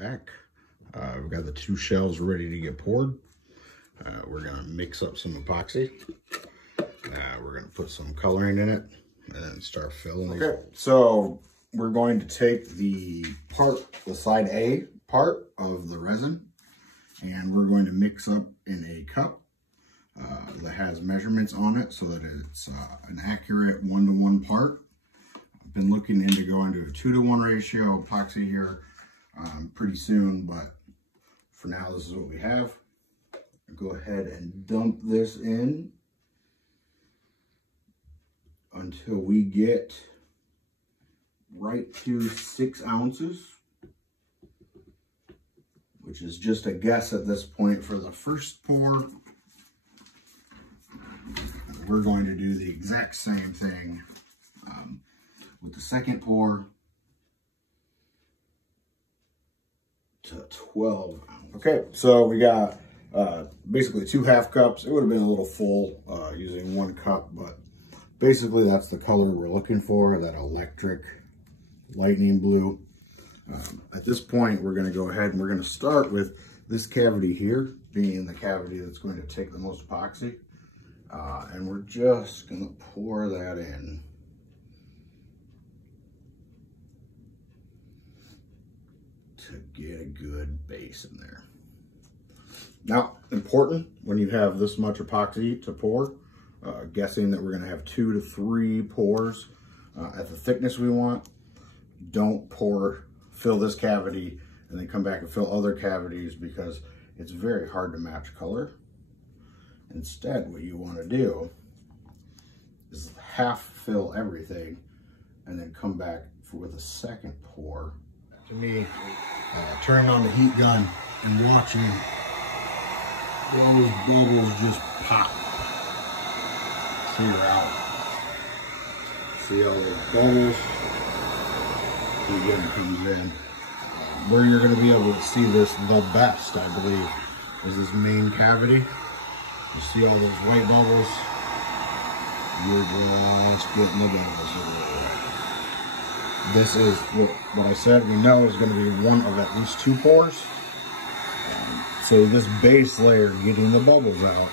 back. We've got the 2 shells ready to get poured. We're gonna mix up some epoxy. We're gonna put some coloring in it and then start filling these. Okay, so we're going to take the side A part of the resin, and we're going to mix up in a cup that has measurements on it so that it's an accurate 1-to-1 part. I've been looking into going to a 2-to-1 ratio epoxy here pretty soon, but for now this is what we have. Go ahead and dump this in until we get right to 6 ounces, which is just a guess at this point for the first pour. We're going to do the exact same thing with the second pour to 12 ounces. Okay, so we got basically 2 half cups. It would have been a little full using 1 cup, but basically that's the color we're looking for, that electric lightning blue. At this point, we're going to go ahead and we're going to start with this cavity here being the cavity that's going to take the most epoxy. And we're just going to pour that in. To get a good base in there. Now, important when you have this much epoxy to pour, guessing that we're going to have 2 to 3 pours at the thickness we want. Don't fill this cavity and then come back and fill other cavities, because it's very hard to match color. Instead, what you want to do is half fill everything and then come back with a second pour. To me, turning on the heat gun and watching those bubbles just pop, clear out. See all those bubbles? And again, it comes in. Where you're going to be able to see this the best, I believe, is this main cavity. You see all those white bubbles? You're just getting the bubbles. This is what I said we know is going to be one of at least 2 pours. So this base layer, getting the bubbles out,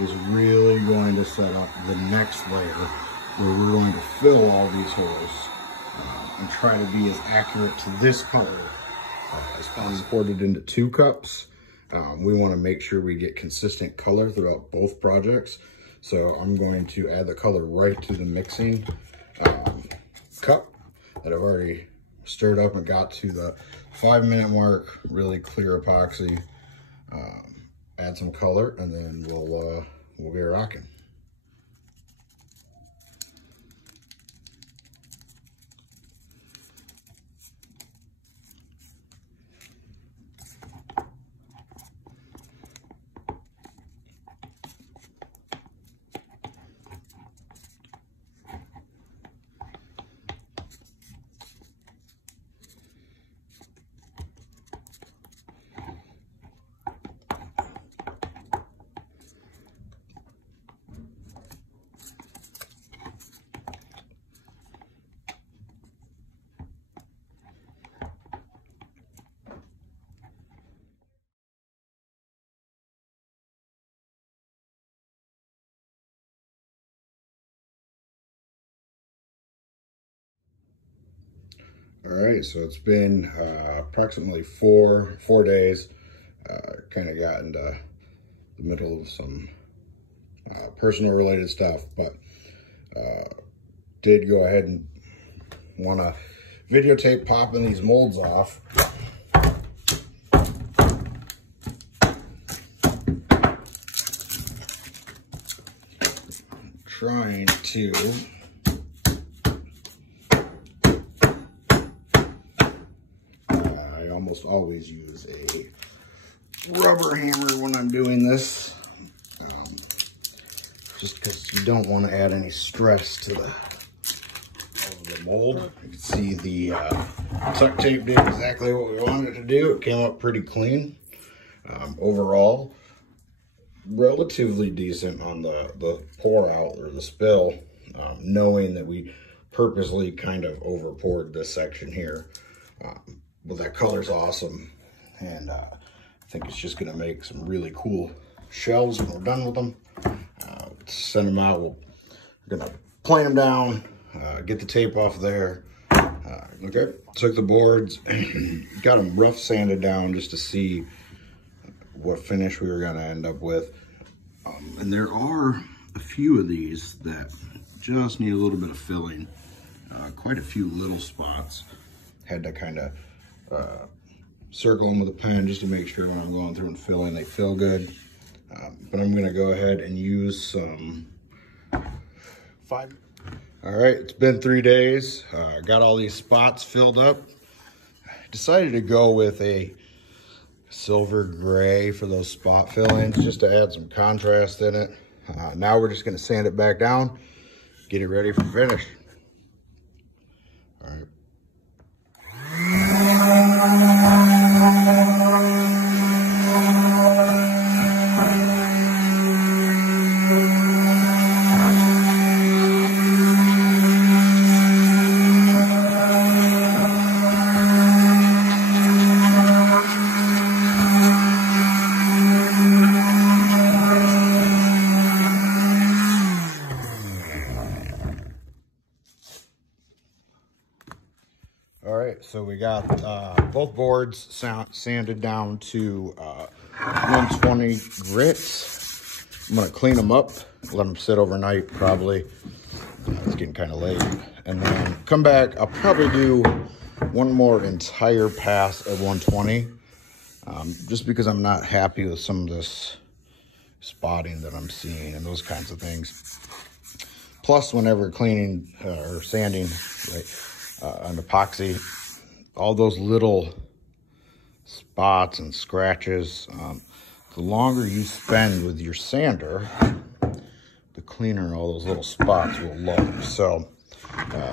is really going to set up the next layer where we're going to fill all these holes and try to be as accurate to this color as possible. Poured it into 2 cups. We want to make sure we get consistent color throughout both projects. So I'm going to add the color right to the mixing cup that I've already stirred up and got to the 5-minute mark. Really clear epoxy. Add some color, and then we'll be rocking. All right, so it's been approximately four days. Kind of got into the middle of some personal related stuff, but did go ahead and want to videotape popping these molds off. Trying to almost always use a rubber hammer when I'm doing this, just because you don't want to add any stress to the mold. You can see the tuck tape did exactly what we wanted it to do. It came up pretty clean. Overall, relatively decent on the pour out or the spill, knowing that we purposely kind of over poured this section here. But that color's awesome. And I think it's just gonna make some really cool shelves when we're done with them. Send them out. We're gonna plane them down, get the tape off there. Okay, took the boards, got them rough sanded down just to see what finish we were gonna end up with. And there are a few of these that just need a little bit of filling. Quite a few little spots. Had to kind of circle them with a pen just to make sure when I'm going through and filling, they feel good. But I'm gonna go ahead and use some All right, it's been 3 days. Got all these spots filled up. Decided to go with a silver gray for those spot fillings, just to add some contrast in it. Now we're just gonna sand it back down, get it ready for finish. All right. All right, so we got both boards sanded down to 120 grits. I'm gonna clean them up, let them sit overnight probably. It's getting kind of late. And then come back, I'll probably do one more entire pass at 120, just because I'm not happy with some of this spotting that I'm seeing and those kinds of things. Plus, whenever cleaning or sanding, right, on epoxy, all those little spots and scratches, the longer you spend with your sander, the cleaner all those little spots will look. So,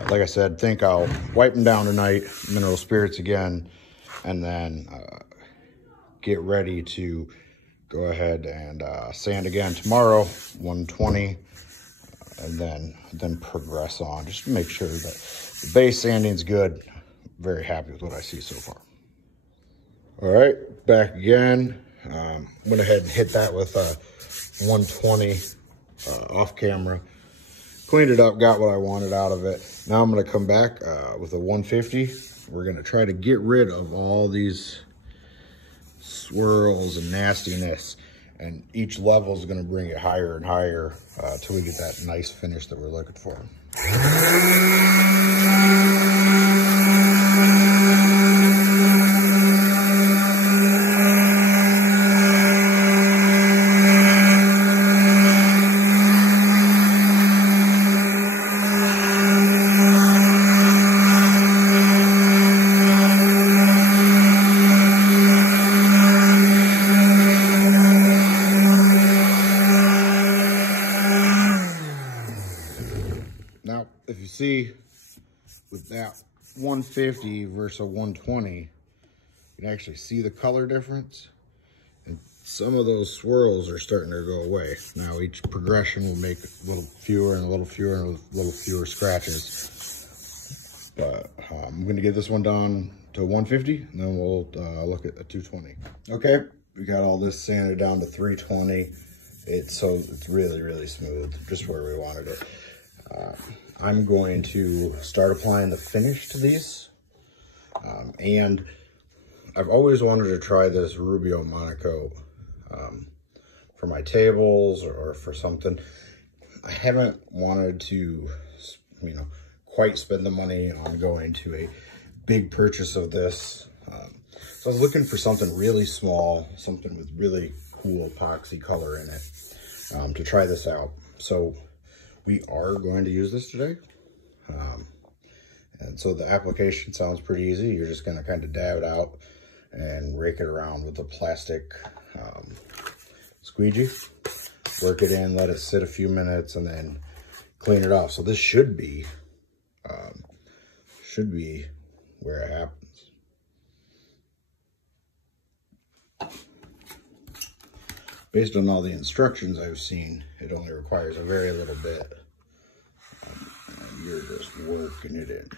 like I said, think I'll wipe them down tonight, mineral spirits again, and then get ready to go ahead and sand again tomorrow, 120, and then progress on, just to make sure that the base sanding's good. Very happy with what I see so far. All right, back again. Went ahead and hit that with 120 off camera. Cleaned it up, got what I wanted out of it. Now I'm gonna come back with a 150. We're gonna try to get rid of all these swirls and nastiness. And each level is gonna bring it higher and higher till we get that nice finish that we're looking for. Now, if you see with that 150 versus a 120, you can actually see the color difference. And some of those swirls are starting to go away. Now, each progression will make a little fewer and a little fewer and a little fewer scratches. But I'm going to get this one down to 150, and then we'll look at a 220. Okay, we got all this sanded down to 320. It's really, really smooth, just where we wanted it. I'm going to start applying the finish to these. And I've always wanted to try this Rubio Monocoat for my tables or for something. I haven't wanted to, quite spend the money on going to a big purchase of this. So I was looking for something really small, something with really cool epoxy color in it, to try this out. So we are going to use this today. And so the application sounds pretty easy. You're just going to kind of dab it out and rake it around with a plastic squeegee. Work it in, let it sit a few minutes, and then clean it off. So this should be where it happens. Based on all the instructions I've seen, it only requires a very little bit. And you're just working it in.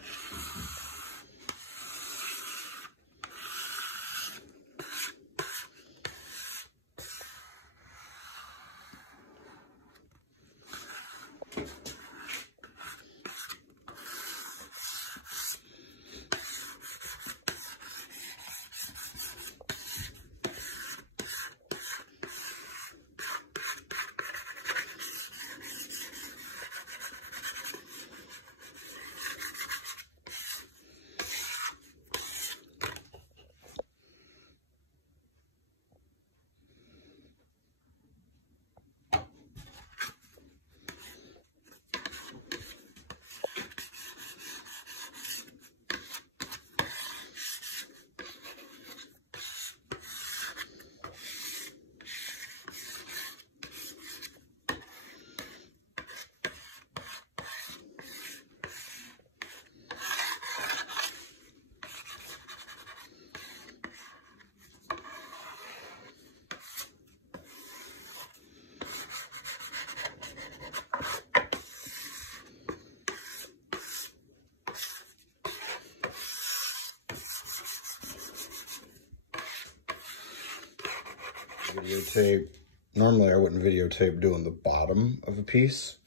videotape. Normally I wouldn't videotape doing the bottom of a piece,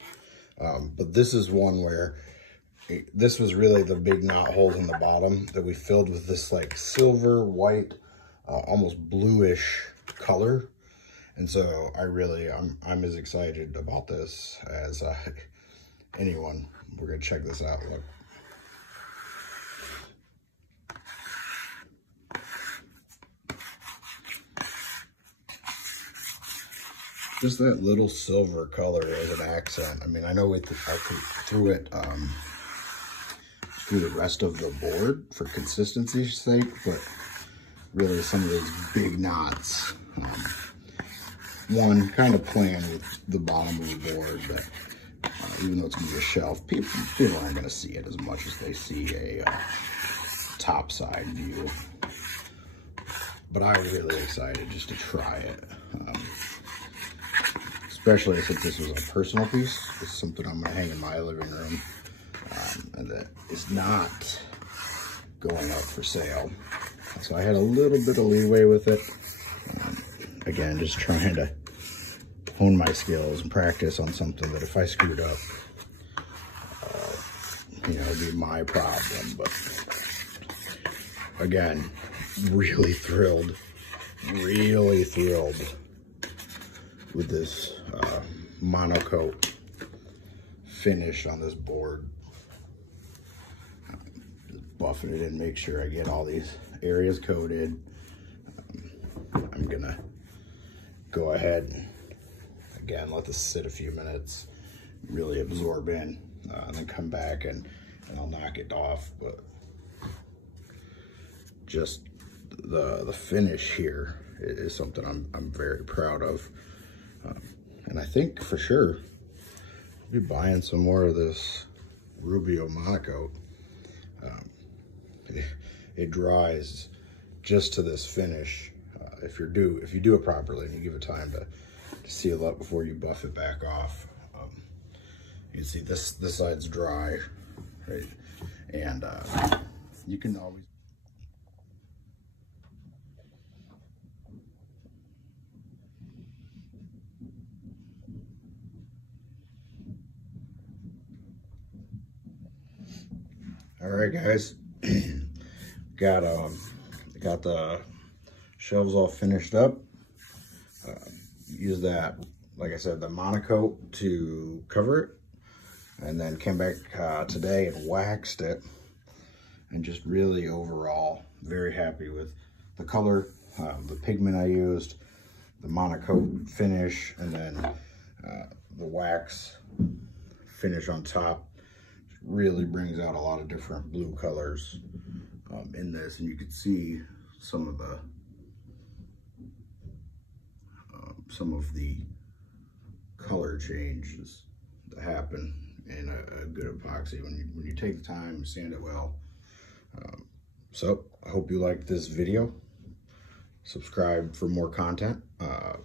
but this is one where this was really the big knot holes in the bottom that we filled with this like silver, white, almost bluish color. And so I'm as excited about this as anyone. We're gonna check this out. Look. Just that little silver color as an accent. I mean, I know I threw it through the rest of the board for consistency's sake, but really some of these big knots. One, kind of playing with the bottom of the board, but even though it's gonna be a shelf, people aren't gonna see it as much as they see a top side view. But I'm really excited just to try it. Especially since this was a personal piece. It's something I'm gonna hang in my living room, and that is not going up for sale. So I had a little bit of leeway with it. Again, just trying to hone my skills and practice on something that if I screwed up, you know, it'd be my problem. But again, really thrilled with this monocoat finish on this board. Just buffing it in, make sure I get all these areas coated. I'm gonna go ahead and again let this sit a few minutes, really absorb in, and then come back and I'll knock it off. But just the finish here is something I'm very proud of. And I think for sure I'll be buying some more of this Rubio monocoat. It dries just to this finish. If you do it properly and you give it time to seal up before you buff it back off. You can see this side's dry, right? And you can always. All right, guys, got the shelves all finished up. Use that, like I said, the monocoat to cover it, and then came back today and waxed it, and just really overall very happy with the color, the pigment I used, the monocoat finish, and then the wax finish on top. Really brings out a lot of different blue colors in this, and you can see some of the color changes that happen in a good epoxy when you take the time and sand it well. So I hope you liked this video. Subscribe for more content.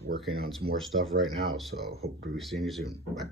Working on some more stuff right now, so hope to be seeing you soon. Bye.